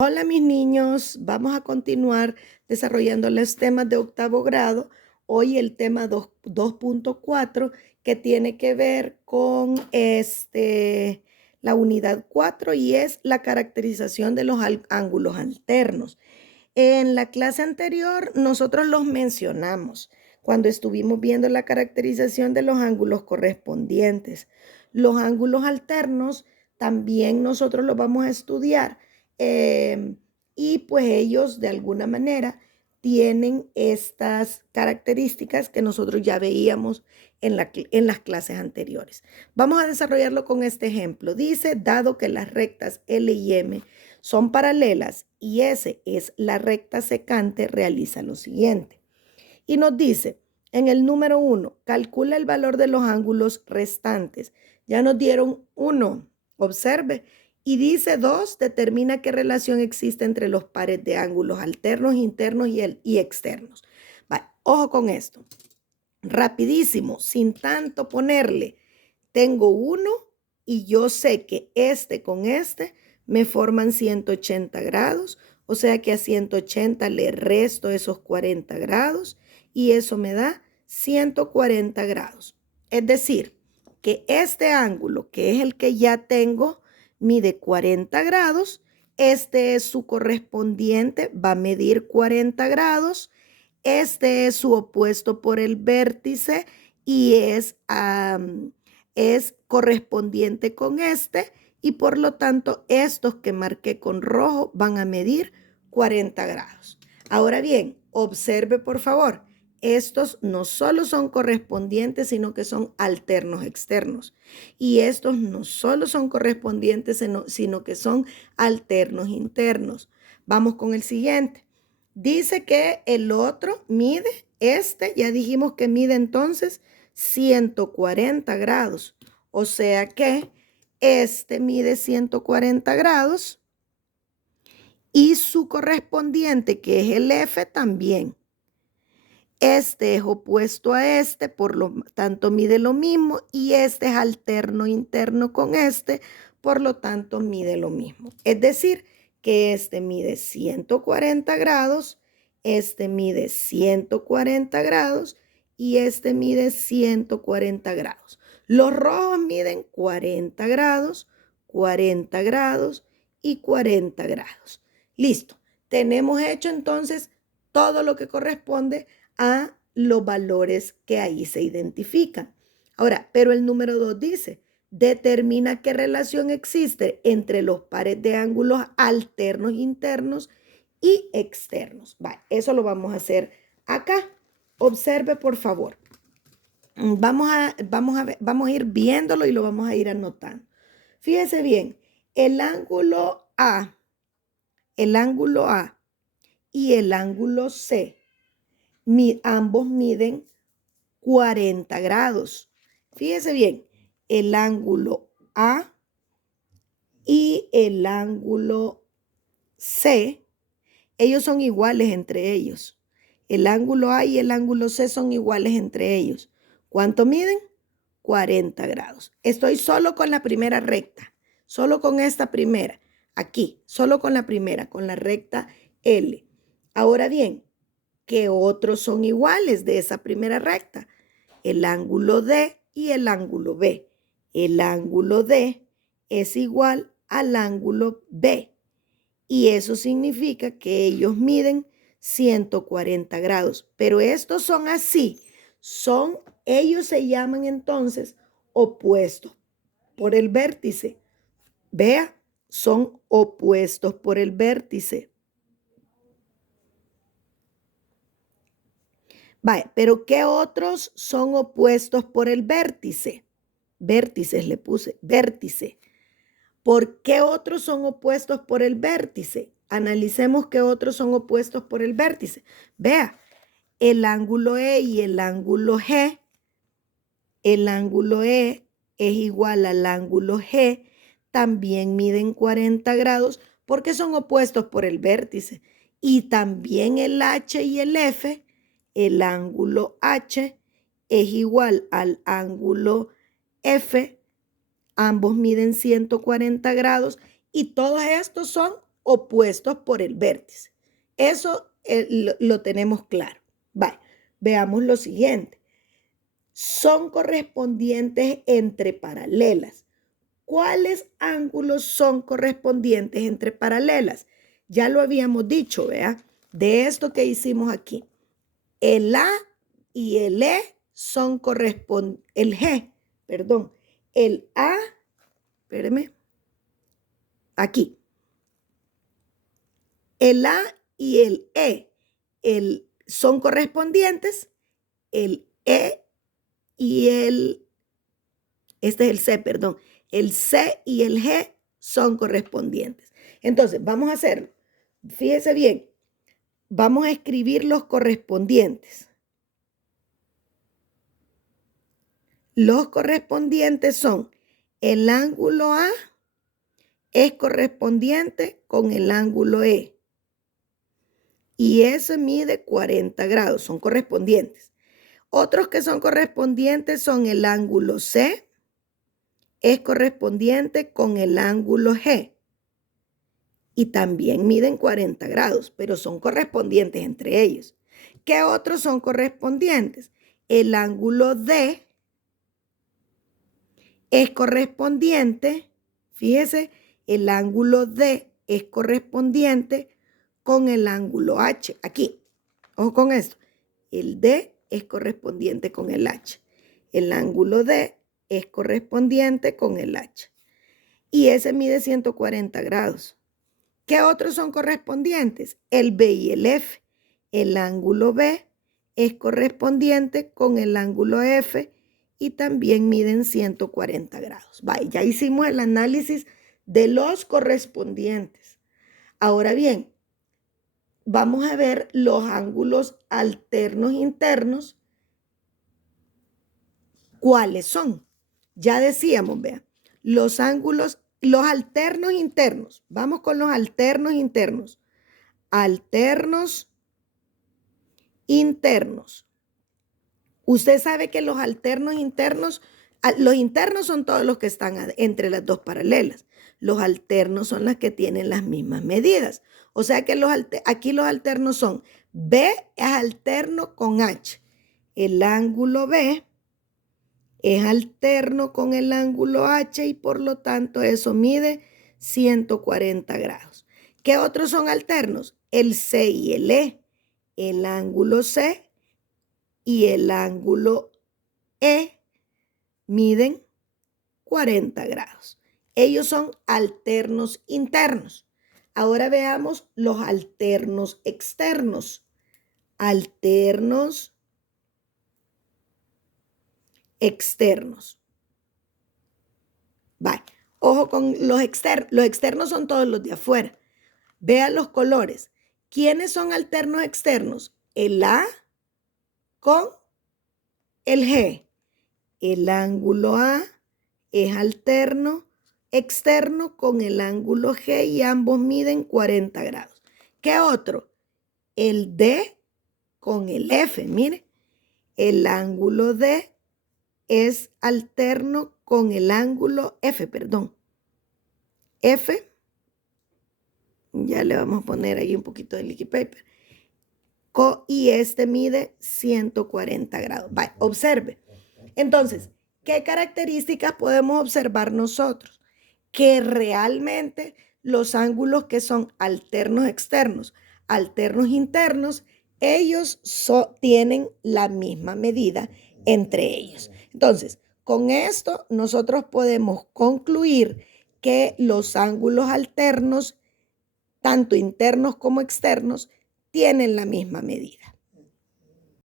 Hola mis niños, vamos a continuar desarrollando los temas de octavo grado. Hoy el tema 2.4 que tiene que ver con la unidad 4 y es la caracterización de los ángulos alternos. En la clase anterior nosotros los mencionamos cuando estuvimos viendo la caracterización de los ángulos correspondientes. Los ángulos alternos también nosotros los vamos a estudiar y pues ellos de alguna manera tienen estas características que nosotros ya veíamos en las clases anteriores. Vamos a desarrollarlo con este ejemplo. Dice, dado que las rectas L y M son paralelas y S es la recta secante, realiza lo siguiente. Y nos dice, en el número 1, calcula el valor de los ángulos restantes. Ya nos dieron 1, observe. Y dice 2, determina qué relación existe entre los pares de ángulos alternos, internos y externos. Vale, ojo con esto. Rapidísimo, sin tanto ponerle. Tengo 1 y yo sé que este con este me forman 180 grados. O sea que a 180 le resto esos 40 grados y eso me da 140 grados. Es decir, que este ángulo, que es el que ya tengo, mide 40 grados. Este es su correspondiente, va a medir 40 grados. Este es su opuesto por el vértice y es correspondiente con este y por lo tanto estos que marqué con rojo van a medir 40 grados. Ahora bien, observe por favor, estos no solo son correspondientes, sino que son alternos externos. Y estos no solo son correspondientes, sino que son alternos internos. Vamos con el siguiente. Dice que el otro mide, ya dijimos que mide entonces 140 grados. O sea que este mide 140 grados y su correspondiente, que es el F, también. Este es opuesto a este, por lo tanto mide lo mismo y este es alterno interno con este, por lo tanto mide lo mismo. Es decir, que este mide 140 grados, este mide 140 grados y este mide 140 grados. Los rojos miden 40 grados, 40 grados y 40 grados. Listo. Tenemos hecho entonces todo lo que corresponde a los valores que ahí se identifican. Ahora, pero el número 2 dice, determina qué relación existe entre los pares de ángulos alternos internos y externos. Vale, eso lo vamos a hacer acá. Observe, por favor. Vamos a ir viéndolo y lo vamos a ir anotando. Fíjese bien, el ángulo A y el ángulo C ambos miden 40 grados. Fíjese bien, el ángulo A y el ángulo C, ellos son iguales entre ellos. El ángulo A y el ángulo C son iguales entre ellos. ¿Cuánto miden? 40 grados. Estoy solo con la primera recta, solo con esta primera, aquí, solo con la primera, con la recta L. Ahora bien, ¿qué otros son iguales de esa primera recta? El ángulo D y el ángulo B. El ángulo D es igual al ángulo B. Y eso significa que ellos miden 140 grados. Pero estos son así. Ellos se llaman entonces opuestos por el vértice. Vea, son opuestos por el vértice. Vaya, pero ¿qué otros son opuestos por el vértice? Vértices le puse, vértice. ¿Por qué otros son opuestos por el vértice? Analicemos qué otros son opuestos por el vértice. Vea, el ángulo E y el ángulo G. El ángulo E es igual al ángulo G. También miden 40 grados porque son opuestos por el vértice. Y también el H y el F. El ángulo H es igual al ángulo F. Ambos miden 140 grados y todos estos son opuestos por el vértice. Eso lo tenemos claro. Vale, veamos lo siguiente. Son correspondientes entre paralelas. ¿Cuáles ángulos son correspondientes entre paralelas? Ya lo habíamos dicho, ¿vea? De esto que hicimos aquí. El A y el E son correspondientes. El G, perdón. El A, espérame, aquí. El A y el E son correspondientes. El E y este es el C, perdón. El C y el G son correspondientes. Entonces, vamos a hacerlo. Fíjese bien. Vamos a escribir los correspondientes. Los correspondientes son el ángulo A es correspondiente con el ángulo E. Y ese mide 40 grados, son correspondientes. Otros que son correspondientes son el ángulo C, es correspondiente con el ángulo G. Y también miden 40 grados, pero son correspondientes entre ellos. ¿Qué otros son correspondientes? El ángulo D es correspondiente, fíjese, el ángulo D es correspondiente con el ángulo H. Aquí, ojo con esto. El D es correspondiente con el H. El ángulo D es correspondiente con el H. Y ese mide 140 grados. ¿Qué otros son correspondientes? El B y el F. El ángulo B es correspondiente con el ángulo F y también miden 140 grados. Vaya, ya hicimos el análisis de los correspondientes. Ahora bien, vamos a ver los ángulos alternos internos. ¿Cuáles son? Ya decíamos, vean, los ángulos, los alternos internos. Vamos con los alternos internos. Alternos internos. Usted sabe que los alternos internos son todos los que están entre las dos paralelas. Los alternos son las que tienen las mismas medidas. O sea que aquí los alternos son B es alterno con H. El ángulo B es alterno con el ángulo H y por lo tanto eso mide 140 grados. ¿Qué otros son alternos? El C y el E. El ángulo C y el ángulo E miden 40 grados. Ellos son alternos internos. Ahora veamos los alternos externos. Alternos externos. Vale. Ojo con los externos. Los externos son todos los de afuera. Vean los colores. ¿Quiénes son alternos externos? El A con el G. El ángulo A es alterno externo con el ángulo G y ambos miden 40 grados. ¿Qué otro? El D con el F. Mire, el ángulo D es alterno con el ángulo F, perdón. F, ya le vamos a poner ahí un poquito de liquid paper. Y este mide 140 grados. Vaya, observe. Entonces, ¿qué características podemos observar nosotros? Que realmente los ángulos que son alternos externos, alternos internos, ellos tienen la misma medida entre ellos. Entonces, con esto nosotros podemos concluir que los ángulos alternos, tanto internos como externos, tienen la misma medida.